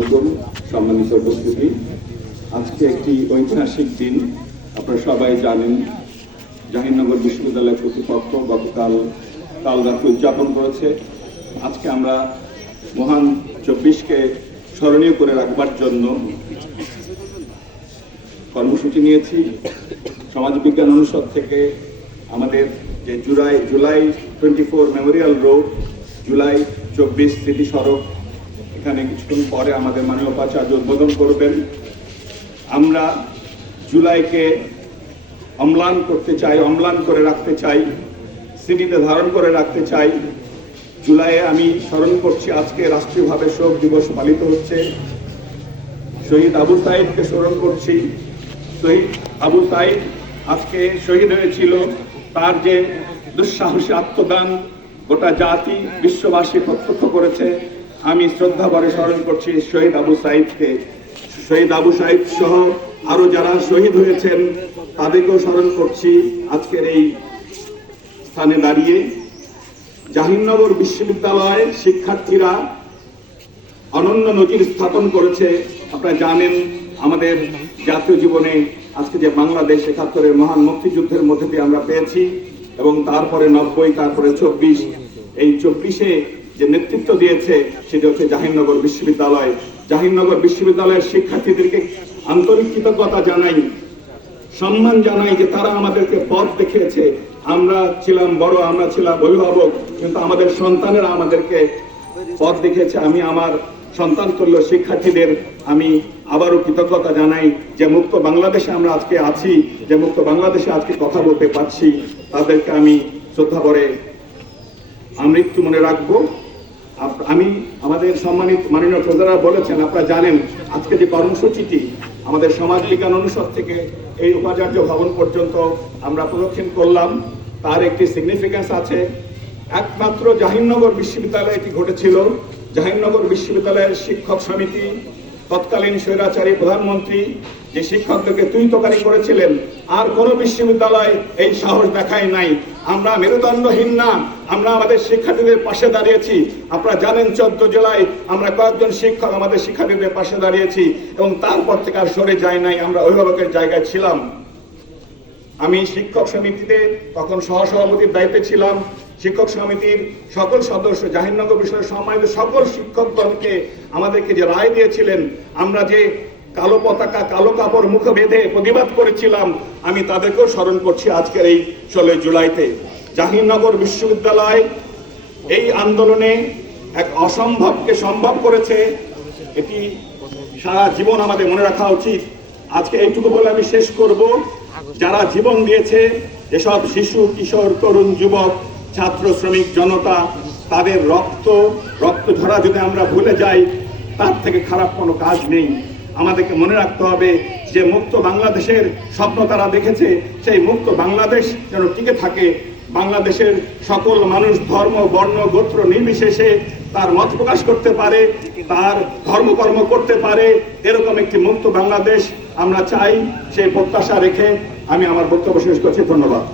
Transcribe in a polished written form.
আলাইকুম। সম্মানিত উপস্থিতি, আজকে একটি ঐতিহাসিক দিন। আপনারা সবাই জানেন, জাহাঙ্গীরনগর বিশ্ববিদ্যালয় কর্তৃপক্ষ গতকাল কালরাত্রি উদযাপন করেছে। আজকে আমরা মহান 24কে স্মরণীয় করে রাখবার জন্য কর্মসূচি নিয়েছি। সমাজবিজ্ঞান অনুষদ থেকে আমাদের যে জুলাই 24 মেমোরিয়াল রোড, জুলাই 24 স্মৃতি সড়ক, এখানে কিছুক্ষণ পরে আমাদের মাননীয় উপাচার্য উদ্বোধন করবেন। আমরা জুলাইকে অম্লান করতে চাই, অম্লান করে রাখতে চাই, স্মৃতিতে ধারণ করে রাখতে চাই। জুলাইয়ে আমি স্মরণ করছি, আজকে রাষ্ট্রীয়ভাবে শোক দিবস পালিত হচ্ছে। শহীদ আবু সাইদকে স্মরণ করছি। শহীদ আবু সাইদ আজকে শহীদ হয়েছিল। তার যে দুঃসাহসী আত্মদান গোটা জাতি বিশ্ববাসী প্রত্যক্ষ করেছে। আমি শ্রদ্ধা ভরে স্মরণ করছি শহীদ আবু সাইদকে। শহীদ আবু সাইদ সহ আরো যারা শহীদ হয়েছেন তাদেরকেও স্মরণ করছি আজকের এই স্থানে দাঁড়িয়ে। জাহাঙ্গীরনগর বিশ্ববিদ্যালয়ের শিক্ষার্থীরা অনন্য নজির স্থাপন করেছে। আপনারা জানেন, আমাদের জাতীয় জীবনে আজকে যে বাংলাদেশ ৭১-এর মহান মুক্তিযুদ্ধের মধ্যে দিয়ে আমরা পেয়েছি, এবং তারপরে ৯০, তারপরে ২৪, এই ২৪-এ যে নেতৃত্ব দিয়েছে সেটা হচ্ছে জাহাঙ্গীরনগর বিশ্ববিদ্যালয়। জাহাঙ্গীরনগর বিশ্ববিদ্যালয়ের শিক্ষার্থীদেরকে আন্তরিক কৃতজ্ঞতা জানাই, সম্মান জানাই যে তারা আমাদেরকে পথ দেখিয়েছে। আমরা ছিলাম বড়, আমরা ছিলাম অভিভাবক, কিন্তু আমাদের সন্তানেরা আমাদেরকে পথ দেখিয়েছে। আমি আমার সন্তান তুল্য শিক্ষার্থীদের আমি আবারও কৃতজ্ঞতা জানাই যে মুক্ত বাংলাদেশে আমরা আজকে আছি, যে মুক্ত বাংলাদেশে আজকে কথা বলতে পারছি। তাদেরকে আমি শ্রদ্ধা করে আমৃত্যু মনে রাখবো। আমি আমাদের সম্মানিত মাননীয় ট্রেজারার বলেছেন, আপনারা জানেন আজকে যে কর্মসূচিটি আমাদের সমাজ বিজ্ঞান অনুষদ থেকে এই উপাচার্য ভবন পর্যন্ত আমরা প্রদক্ষিণ করলাম, তার একটি সিগনিফিকেন্স আছে। একমাত্র জাহাঙ্গীরনগর বিশ্ববিদ্যালয়ে এটি ঘটেছিল। জাহাঙ্গীরনগর বিশ্ববিদ্যালয়ের শিক্ষক সমিতি, তৎকালীন স্বৈরাচারী প্রধানমন্ত্রী যে শিক্ষকদেরকে তুইতকারী করেছিলেন, আর কোনো বিশ্ববিদ্যালয় এই সাহস দেখায় নাই। আমরা মেরুদণ্ডহীন না, আমরা আমাদের শিক্ষার্থীদের পাশে দাঁড়িয়েছি। আপনারা জানেন 14 জুলাই আমরা কয়েকজন শিক্ষক আমাদের শিক্ষার্থীদের পাশে দাঁড়িয়েছি, এবং তারপর থেকে আর সরে যায় নাই। আমরা অভিভাবকের জায়গায় ছিলাম। আমি শিক্ষক সমিতিতে তখন সহসভাপতির দায়িত্বে ছিলাম। শিক্ষক সমিতির সকল সদস্য, জাহাঙ্গীরনগর বিশ্ববিদ্যালয়ের সম্মানিত সকল শিক্ষকগণকে আমাদেরকে যে রায় দিয়েছিলেন, আমরা যে কালো পতাকা, কালো কাপড় মুখে বেঁধে প্রতিবাদ করেছিলাম, আমি তাদেরকেও স্মরণ করছি আজকের এই 16 জুলাইতে। জাহাঙ্গীরনগর বিশ্ববিদ্যালয় এই আন্দোলনে এক অসম্ভবকে সম্ভব করেছে। এটি সারা জীবন আমাদের মনে রাখা উচিত। আজকে এইটুকু বলে আমি শেষ করব। যারা জীবন দিয়েছে, যেসব শিশু, কিশোর, তরুণ, যুবক, ছাত্র, শ্রমিক জনতা, তাদের রক্ত ঝরা যদি আমরা ভুলে যাই, তার থেকে খারাপ কোনো কাজ নেই। আমাদেরকে মনে রাখতে হবে যে মুক্ত বাংলাদেশের স্বপ্ন তারা দেখেছে, সেই মুক্ত বাংলাদেশ যেন টিকে থাকে। বাংলাদেশের সকল মানুষ ধর্ম, বর্ণ, গোত্র নির্বিশেষে তার মত প্রকাশ করতে পারে, তার ধর্মকর্ম করতে পারে, এরকম একটি মুক্ত বাংলাদেশ আমরা চাই। সেই প্রত্যাশা রেখে আমি আমার বক্তব্য শেষ করছি। ধন্যবাদ।